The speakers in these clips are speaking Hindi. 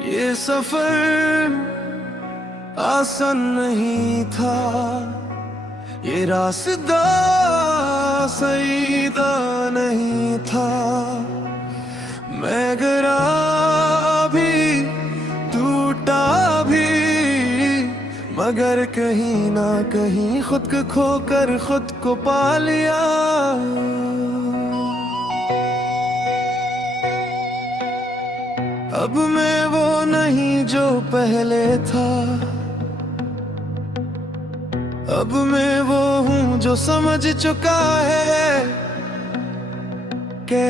ये सफर आसान नहीं था, ये रास्ता सीधा नहीं था। मैं गिरा भी, टूटा भी, मगर कहीं ना कहीं खुद को खोकर खुद को पा लिया। अब मैं वो नहीं जो पहले था, अब मैं वो हूँ जो समझ चुका है कि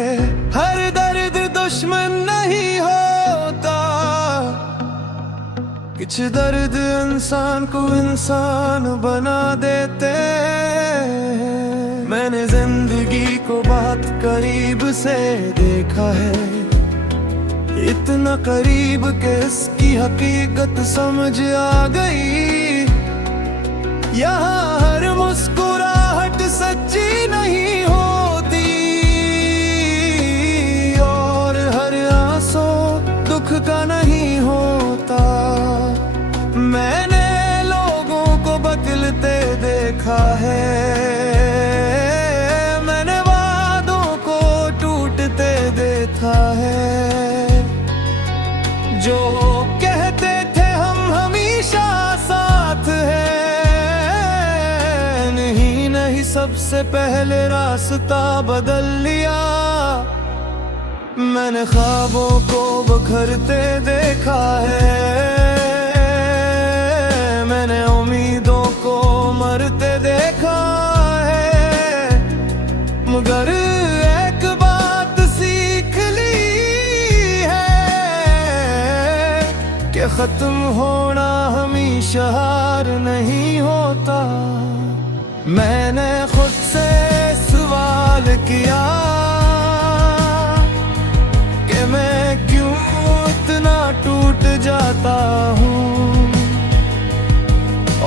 हर दर्द दुश्मन नहीं होता, कुछ दर्द इंसान को इंसान बना देते। मैंने जिंदगी को बहुत करीब से देखा है, इतना करीब कि इसकी हकीकत समझ आ गई। यहाँ हर मुस्कुराहट सच्ची नहीं होती, और हर आंसू दुख का नहीं होता। मैंने लोगों को बदलते देखा है, मैंने वादों को टूटते देखा है। जो कहते थे हम हमेशा साथ हैं, नहीं नहीं सबसे पहले रास्ता बदल लिया। मैंने ख्वाबों को बिखरते देखा है, मैंने उम्मीदों को मरते देखा है। मगर एक बात सीख ली कि खत्म होना हमेशा हार नहीं होता। मैंने खुद से सवाल किया कि मैं क्यों इतना टूट जाता हूँ,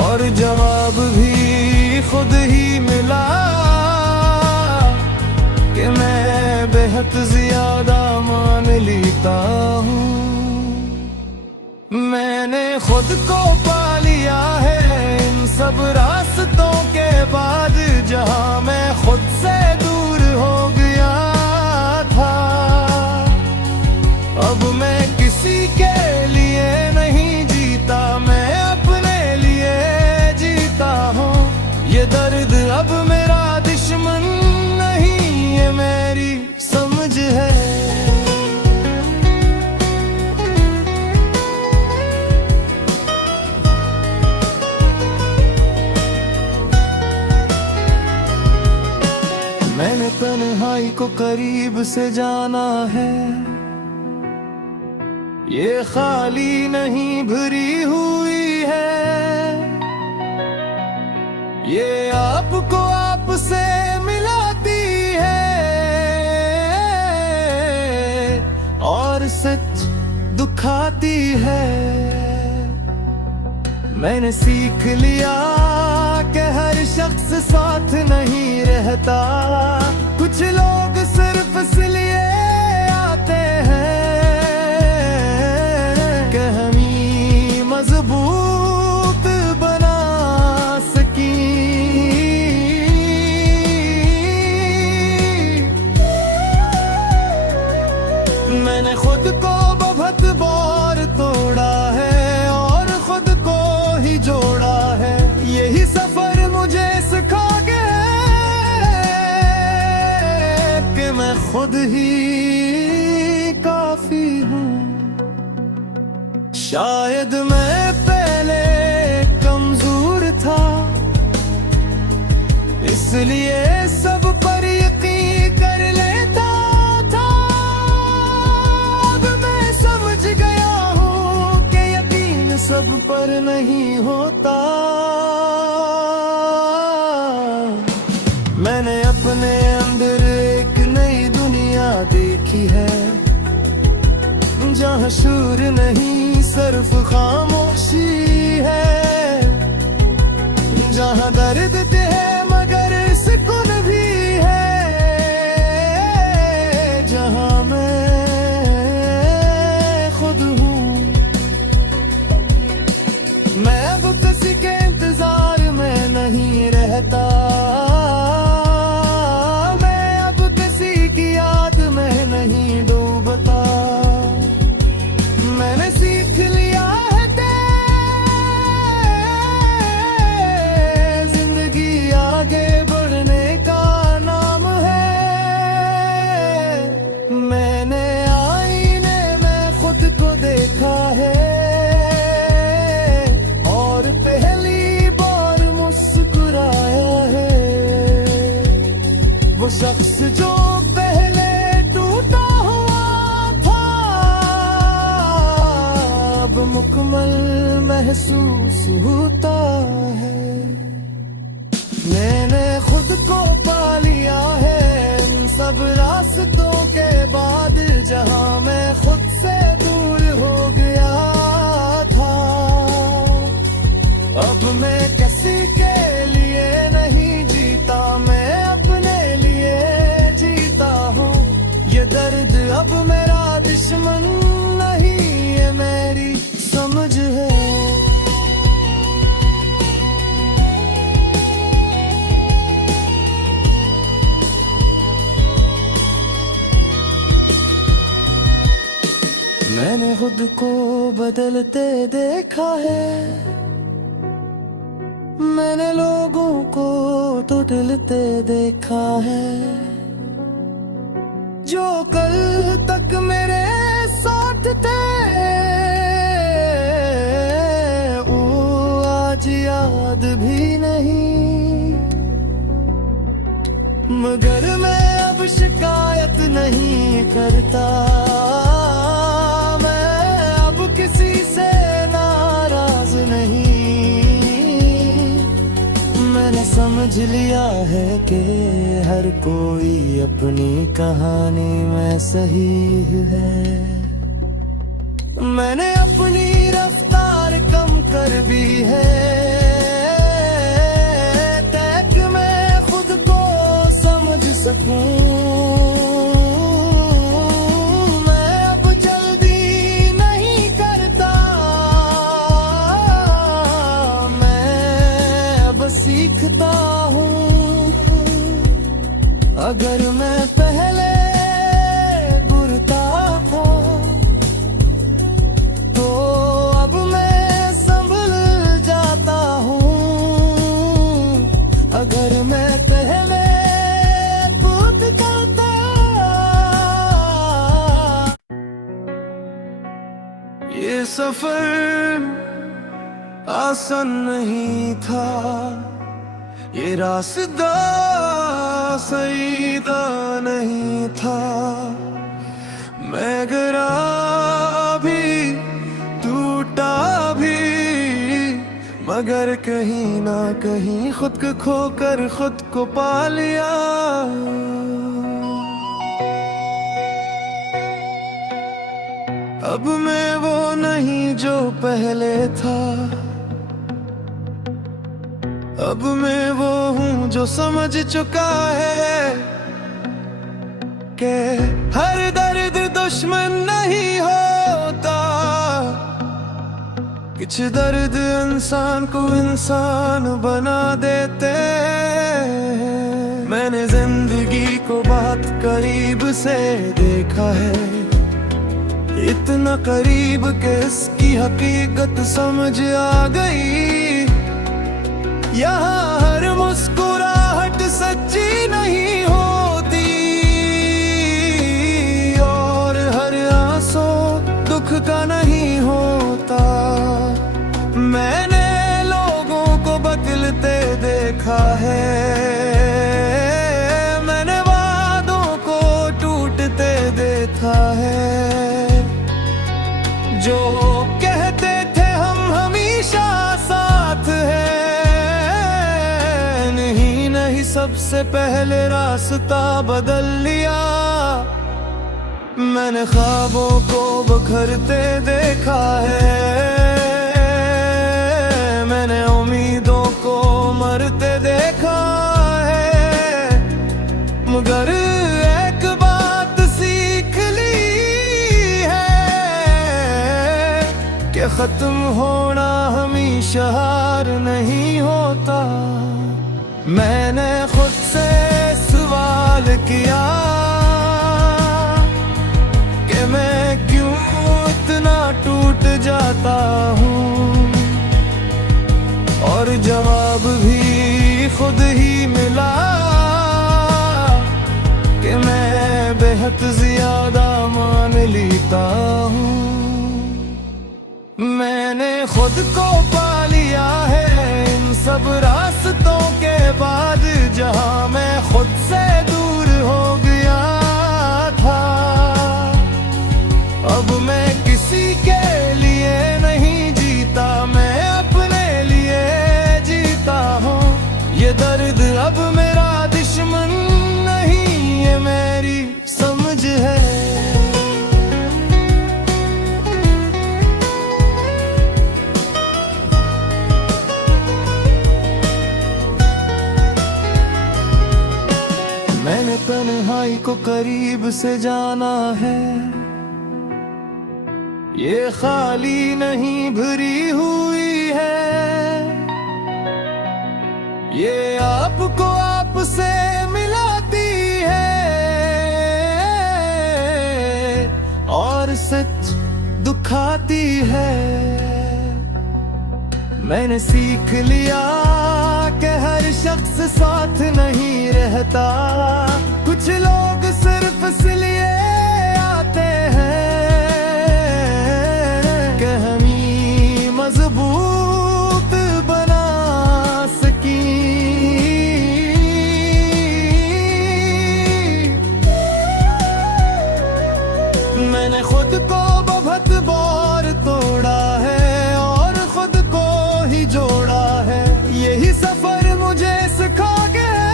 और जवाब भी खुद ही मिला कि मैं बेहद ज्यादा मान लेता हूँ। मैंने खुद को पा लिया है इन सब रास्तों के बाद, जहां मैं खुद से दूर हो गया था। अब मैं किसी के लिए नहीं जीता, मैं अपने लिए जीता हूँ। ये दर्द अब मेरा दुश्मन नहीं, ये मेरी समझ है। मैंने तन्हाई को करीब से जाना है, ये खाली नहीं भरी हुई है। ये आपको आपसे मिलाती है, और सच दुखाती है। मैंने सीख लिया कि हर शख्स साथ नहीं रहता, कुछ लोग सिर्फ इसलिए आते हैं कि हमें मजबूत बना सकी। मैंने खुद को बहुत बार तोड़ा है और खुद को ही जोड़ा है। यही सफर मुझे सिखा गया कि मैं खुद ही काफी हूँ। शायद मैं पहले कमजोर था, इसलिए सब पर यकीन कर लेता था। अब मैं समझ गया हूँ कि यकीन सब पर नहीं होता। मैंने अपने अंदर एक नई दुनिया देखी है, जहाँ शूर नहीं सिर्फ खामोशी है, जहाँ दर्द है मगर सुकून भी है, जहाँ मैं खुद हूँ। महसूस होता है। मैंने खुद को पा लिया है इन सब रास्तों के बाद, जहां मैं खुद से दूर हो गया था। अब मैं किसी के लिए नहीं जीता, मैं अपने लिए जीता हूँ। ये दर्द अब मेरा दुश्मन नहीं, ये मेरी समझ है। मैंने खुद को बदलते देखा है, मैंने लोगों को टूटते देखा है। जो कल तक मेरे साथ थे वो आज याद भी नहीं। मगर मैं अब शिकायत नहीं करता, किसी से नाराज नहीं। मैंने समझ लिया है कि हर कोई अपनी कहानी में सही है। मैंने अपनी रफ्तार कम कर दी है, ताकि मैं खुद को समझ सकूं। सीखता हूँ अगर मैं पहले गिरता था तो अब मैं संभल जाता हूँ। अगर मैं पहले कूदता था। ये सफर आसान नहीं था, ये रास्ता सीधा नहीं था। मैं गिरा भी, टूटा भी, मगर कहीं ना कहीं खुद को खोकर खुद को पा लिया। अब मैं वो नहीं जो पहले था, अब मैं वो हूँ जो समझ चुका है कि हर दर्द दुश्मन नहीं होता। कुछ दर्द इंसान को इंसान बना देते। मैंने जिंदगी को बहुत करीब से देखा है, इतना करीब कि इसकी हकीकत समझ आ गई। यहाँ हर मुस्कुराहट सच्ची नहीं होती और हर आंसू दुख का नहीं होता। मैंने लोगों को बदलते देखा है, मैंने वादों को टूटते देखा है। जो कहते थे हम हमेशा साथ हैं, सबसे पहले रास्ता बदल लिया। मैंने ख्वाबों को बिखरते देखा है, मैंने उम्मीदों को मरते देखा है। मगर एक बात सीख ली है कि खत्म होना हमेशा हार नहीं होता। मैंने खुद से सवाल किया कि मैं क्यों इतना टूट जाता हूँ, और जवाब भी खुद ही मिला कि मैं बेहद ज्यादा मान लेता हूँ। मैंने खुद को पा लिया है इन सब रास्तों के बाद, जहां मैं खुद से दूर हो गया था। अब मैं किसी के लिए नहीं जीता, मैं ये दर्द अब मेरा दुश्मन नहीं, ये मेरी समझ है। मैंने तन्हाई को करीब से जाना है, ये खाली नहीं भरी हुई है। ये आपको आपसे मिलाती है और सच दुखाती है। मैंने सीख लिया कि हर शख्स साथ नहीं रहता, कुछ लोग सिर्फ इसलिए आते हैं कि हमें मजबूत बना सकी। मैंने खुद को बहुत बार तोड़ा है और खुद को ही जोड़ा है, यही सफर मुझे सिखा गया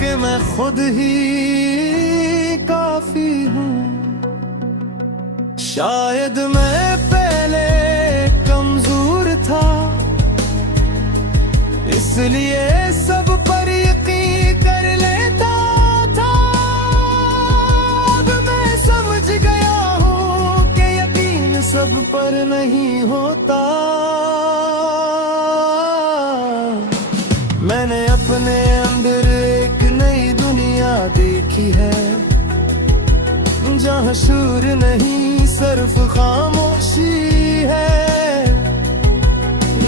कि मैं खुद ही काफी हूँ। शायद मैं पहले कमजोर था, इसलिए सब पर यकीन कर लेता था। अब मैं समझ गया हूँ कि यकीन सब पर नहीं होता। मैंने अपने अंदर एक नई दुनिया देखी है, जहाँ शूर नहीं सिर्फ खामोशी है,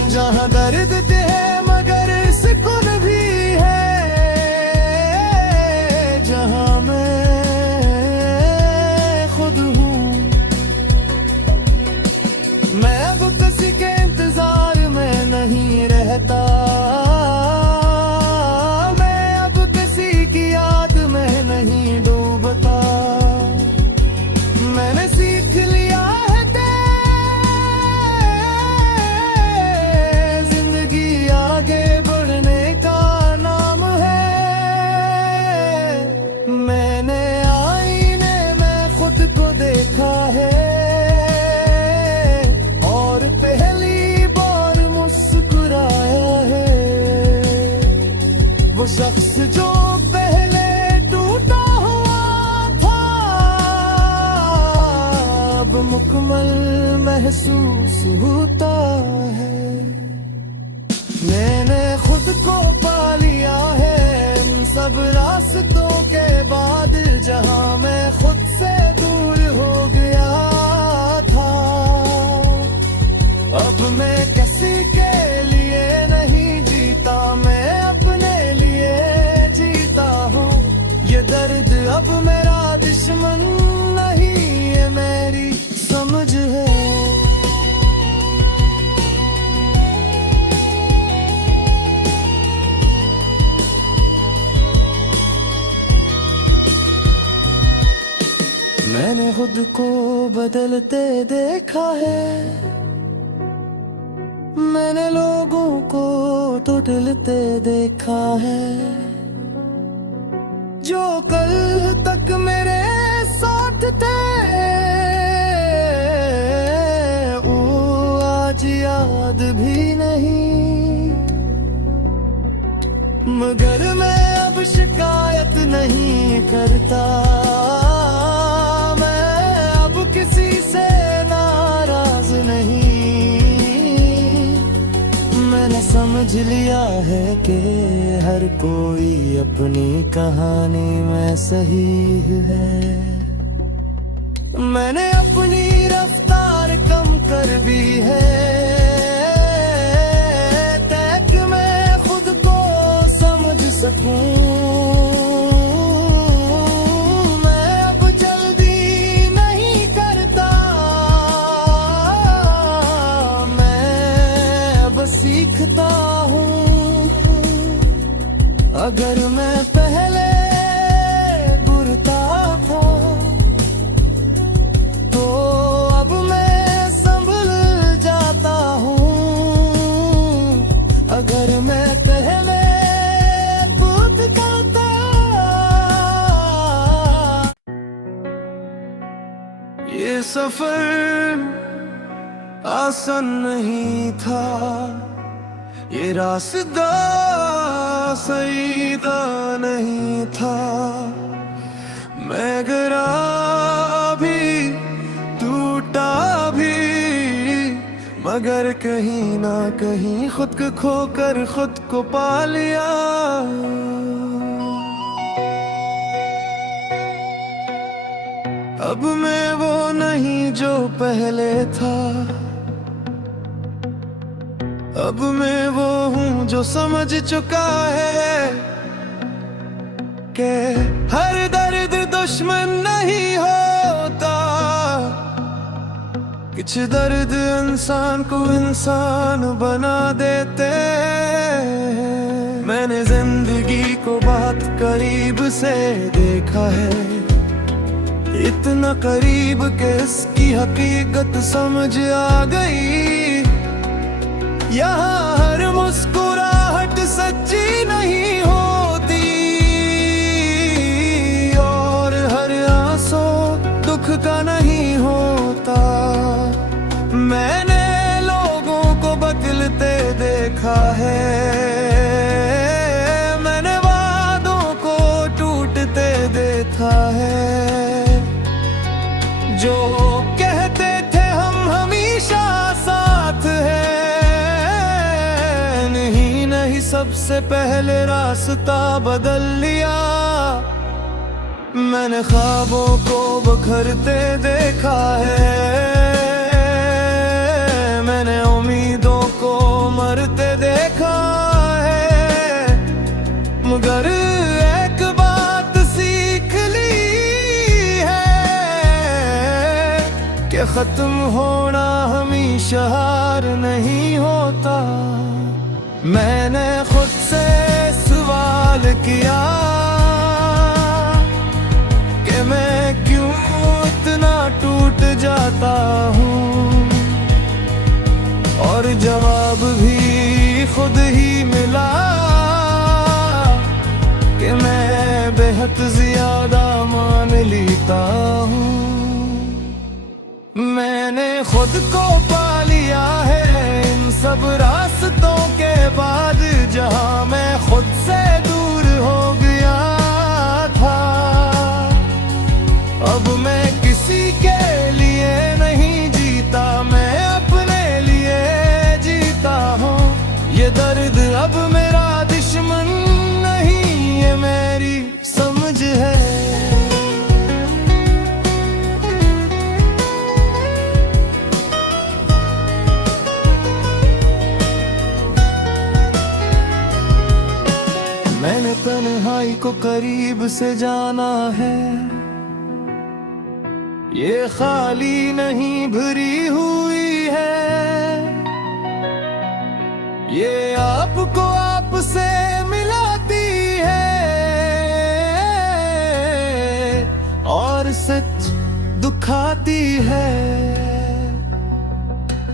जहाँ दर्द है मगर सुकून भी है, जहाँ मैं खुद हूँ। मैं अब किसी के इंतजार में नहीं रहता, मैं अब किसी की याद में नहीं डूबता। मैंने सीख लिया है कि जिंदगी आगे बढ़ने का नाम है। मैंने आईने में खुद को देखा है और पहली बार मुस्कुराया है। वो शख्स जो पहले टूटा हुआ था, अब मुकम्मल महसूस होता है। मैंने खुद को पा लिया है इन सब रास्तों के बाद, जहां मैं खुद से दूर हो गया था। अब मैं किसी के लिए नहीं जीता, मैं अपने लिए जीता हूँ। ये दर्द अब मेरा दुश्मन नहीं, ये मेरी समझ है। मैंने खुद को बदलते देखा है, मैंने लोगों को टूटते देखा है। जो कल तक मेरे साथ थे वो आज याद भी नहीं, मगर मैं अब शिकायत नहीं करता। किसी से नाराज नहीं, मैंने समझ लिया है कि हर कोई अपनी कहानी में सही है। मैंने अपनी रफ्तार कम कर दी है ताकि मैं खुद को समझ सकूं। सीखता हूँ अगर मैं पहले बुरता था ये सफर आसान नहीं था, ये रास्ता सीधा नहीं था। मैं गिरा भी, टूटा भी, मगर कहीं ना कहीं खुद को खोकर खुद को पा लिया। अब मैं वो नहीं जो पहले था, अब मैं वो हूँ जो समझ चुका है कि हर दर्द दुश्मन नहीं होता, कुछ दर्द इंसान को इंसान बना देते हैं। मैंने जिंदगी को बहुत करीब से देखा है, इतना करीब कि इसकी हकीकत समझ आ गई। यहाँ हर मुस्कुराहट सच्ची नहीं होती, और हर आंसू दुख का नहीं होता। मैंने लोगों को बदलते देखा है, मैंने वादों को टूटते देखा है। जो कहते थे हम हमेशा साथ हैं, नहीं नहीं सबसे पहले रास्ता बदल लिया। मैंने ख्वाबों को बिखरते देखा है, मैंने उम्मीदों को मरते देखा है। मगर एक बात सीख ली है कि खत्म होना हमेशा हार नहीं होता। मैंने खुद से सवाल किया कि मैं क्यों इतना टूट जाता हूँ, और जवाब भी खुद ही मिला कि मैं बेहद ज्यादा मान लेता हूँ। मैंने खुद को पा लिया है इन सब रास्तों के बाद, जहाँ मैं खुद से दूर हो गया था। अब मैं किसी के लिए नहीं जीता, मैं अपने लिए जीता हूँ। ये दर्द अब मेरा दुश्मन नहीं, ये मेरी समझ है। मैंने तन्हाई को करीब से जाना है, ये खाली नहीं भरी हुई है। ये आपको आपसे मिलाती है, और सच दुखाती है।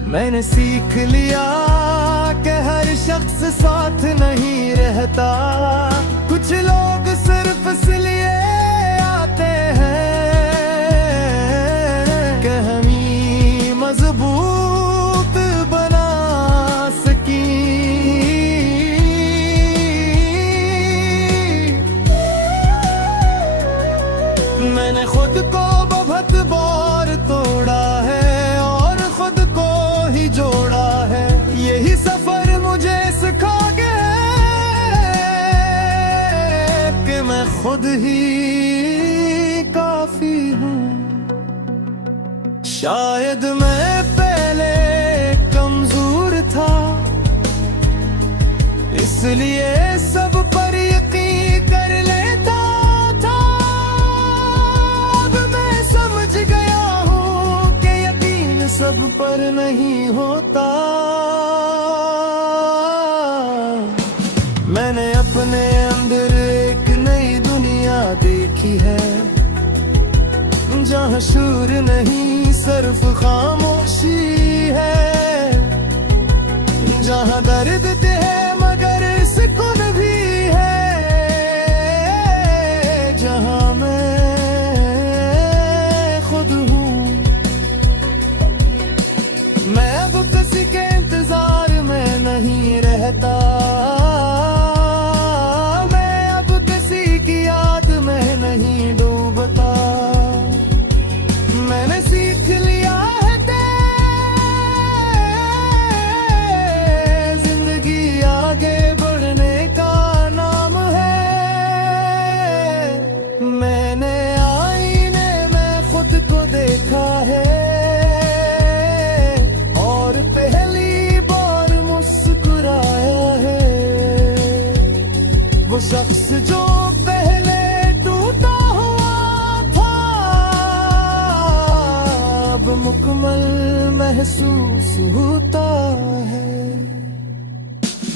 मैंने सीख लिया कि हर शख्स साथ नहीं रहता, कुछ लोग सिर्फ इसलिए आते हैं कि हमें मजबूत बना सकी। मैंने खुद को बहुत बार तोड़ा है और खुद को ही जोड़ा है। यही सफर मुझे सिखा गया कि मैं खुद ही काफी हूँ। शायद मैं पहले कमजोर था, इसलिए सब पर यकीन कर लेता था। अब मैं समझ गया हूँ कि यकीन सब पर नहीं होता। मैंने अपने अंदर एक नई दुनिया देखी है, जहाँ शूर नहीं सिर्फ खामोशी है, जहाँ दर्द है मगर सुकून भी है, जहाँ मैं खुद हूँ। महसूस होता है।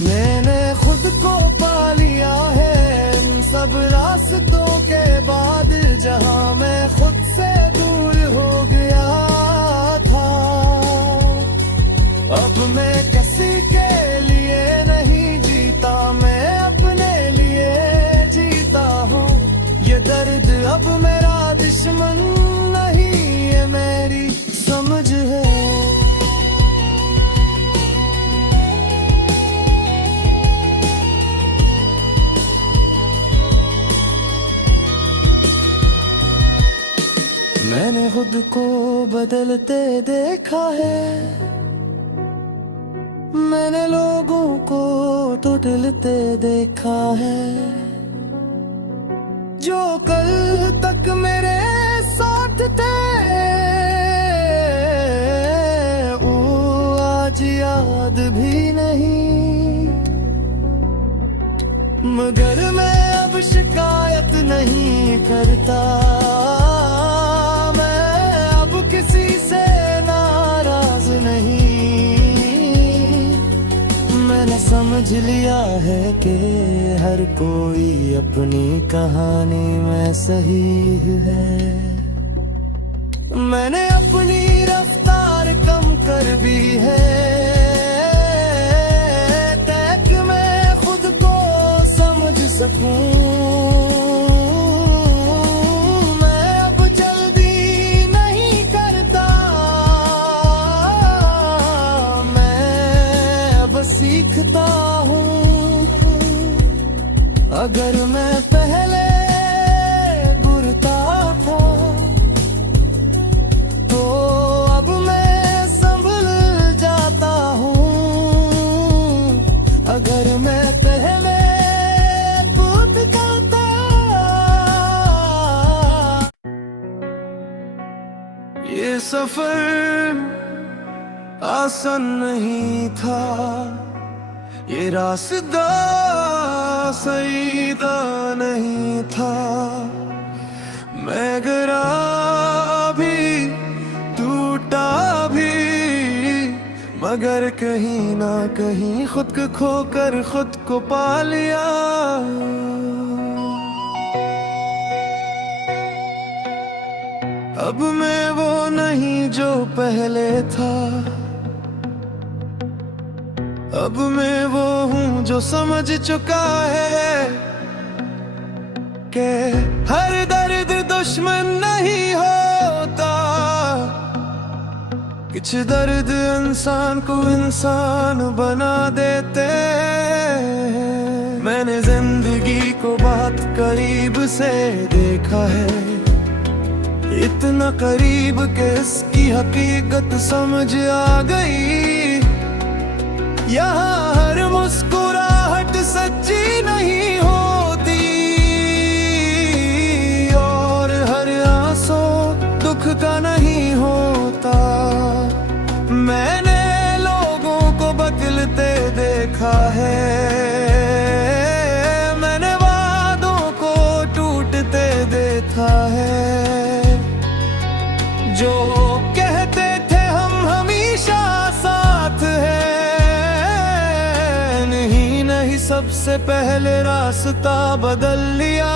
मैंने खुद को पा लिया है इन सब रास्तों के बाद, जहां मैं खुद से दूर हो गया था। अब मैं किसी के लिए नहीं जीता, मैं अपने लिए जीता हूँ। ये दर्द अब मेरा दुश्मन नहीं, ये मेरी समझ है। मैंने खुद को बदलते देखा है, मैंने लोगों को टूटते देखा है। जो कल तक मेरे साथ थे वो आज याद भी नहीं। मगर मैं अब शिकायत नहीं करता, मैं अब किसी से नाराज नहीं। मैंने समझ लिया है कि हर कोई अपनी कहानी में सही है। मैंने अपनी रफ्तार कम कर दी है, ताकि मैं खुद को समझ सकूं। मैं अब जल्दी नहीं करता, मैं अब सीखता हूँ। अगर मैं पहले घुरता था तो अब मैं संभल जाता हूँ। अगर मैं पहले कूद जाता। ये सफर आसान नहीं था, ये रास्ता सीधा नहीं था। मैं गिरा भी, टूटा भी, मगर कहीं ना कहीं खुद को खोकर खुद को पा लिया। अब मैं वो नहीं जो पहले था, अब मैं वो हूँ जो समझ चुका है कि हर दर्द दुश्मन नहीं होता। कुछ दर्द इंसान को इंसान बना देते हैं। मैंने जिंदगी को बहुत करीब से देखा है, इतना करीब कि इसकी हकीकत समझ आ गई। यहाँ हर मुस्कुराहट सच्ची नहीं होती, और हर आंसू दुख का नहीं होता। मैंने लोगों को बदलते देखा है, मैंने वादों को टूटते देखा है। जो कहते थे हम हमेशा साथ हैं, सबसे पहले रास्ता बदल लिया।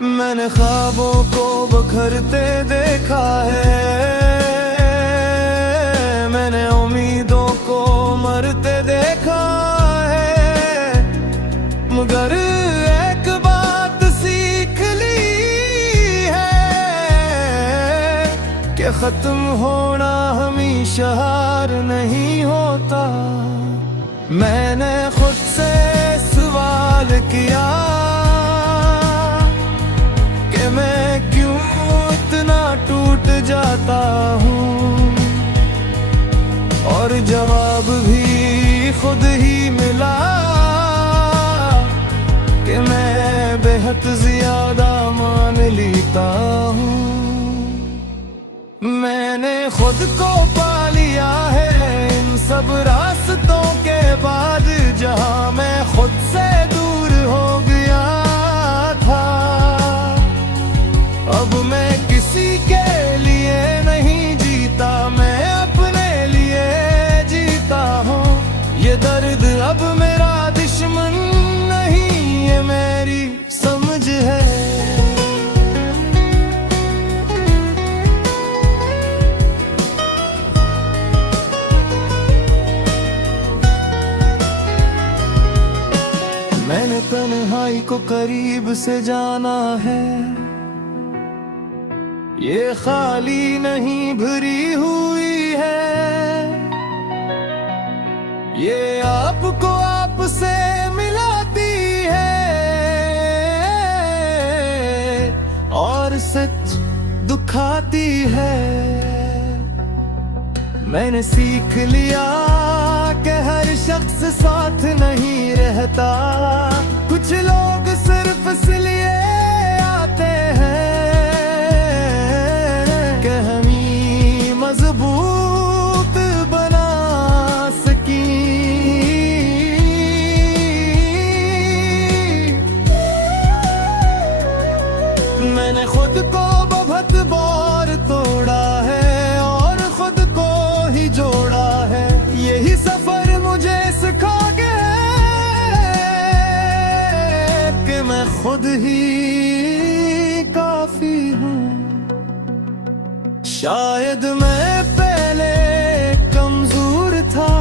मैंने ख्वाबों को बिखरते देखा है, मैंने उम्मीदों को मरते देखा है। मगर एक बात सीख ली है कि खत्म होना हमेशा हार नहीं होता। मैंने खुद से सवाल किया कि मैं क्यों इतना टूट जाता हूँ, और जवाब भी खुद ही मिला कि मैं बेहद ज्यादा मान लेता हूँ। मैंने खुद को पा लिया है इन सब रास्तों के बाद, जहां मैं खुद से दूर हो गया था। अब मैं किसी के लिए नहीं जीता, जीता, मैं अपने लिए जीता हूँ। ये दर्द अब मेरा दुश्मन नहीं, ये मेरी समझ है। मैंने तन्हाई को करीब से जाना है, ये खाली नहीं भरी हुई है। ये आपको आपसे मिलाती है और सच दुखाती है। मैंने सीख लिया कि हर शख्स साथ नहीं रहता, कुछ लोग सिर्फ इसलिए आते हैं कि हमें मजबूत बना सकी। मैंने खुद को बहुत बार तोड़ा है और खुद को ही जोड़ा है। यही सफर मुझे सिखा गया कि मैं खुद ही काफी हूँ। शायद मैं पहले कमजोर था,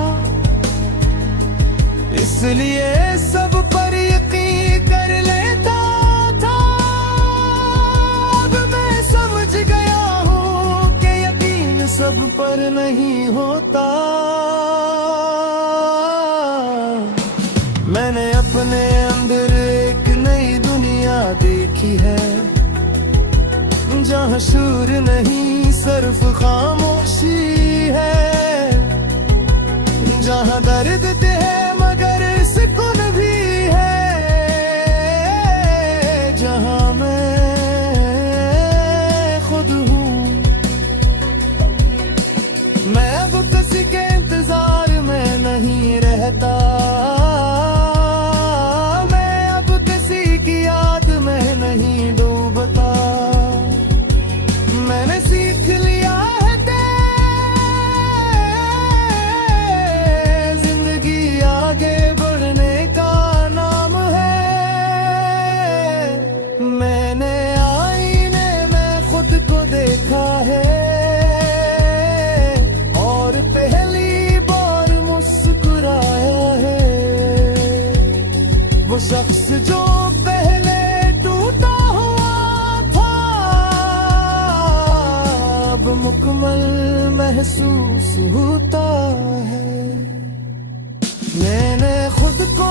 इसलिए सब पर यकीन कर लेता था। अब मैं समझ गया हूँ कि यकीन सब पर नहीं होता। मैंने अपने अंदर एक नई दुनिया देखी है, जहाँ शूर नहीं सिर्फ खामोशी है, जहाँ दर्द है मगर सुकून भी है, जहाँ मैं खुद हूँ। मैं अब किसी के इंतजार में नहीं रहता, मैं अब किसी की याद में नहीं डूबता। मैंने सीख लिया है जिंदगी आगे बढ़ने का नाम है। मैंने आईने में खुद को देखा है और पहली बार मुस्कुराया है। वो शख्स जो पहले टूटा हुआ था, अब मुकम्मल महसूस होता है। मैंने खुद को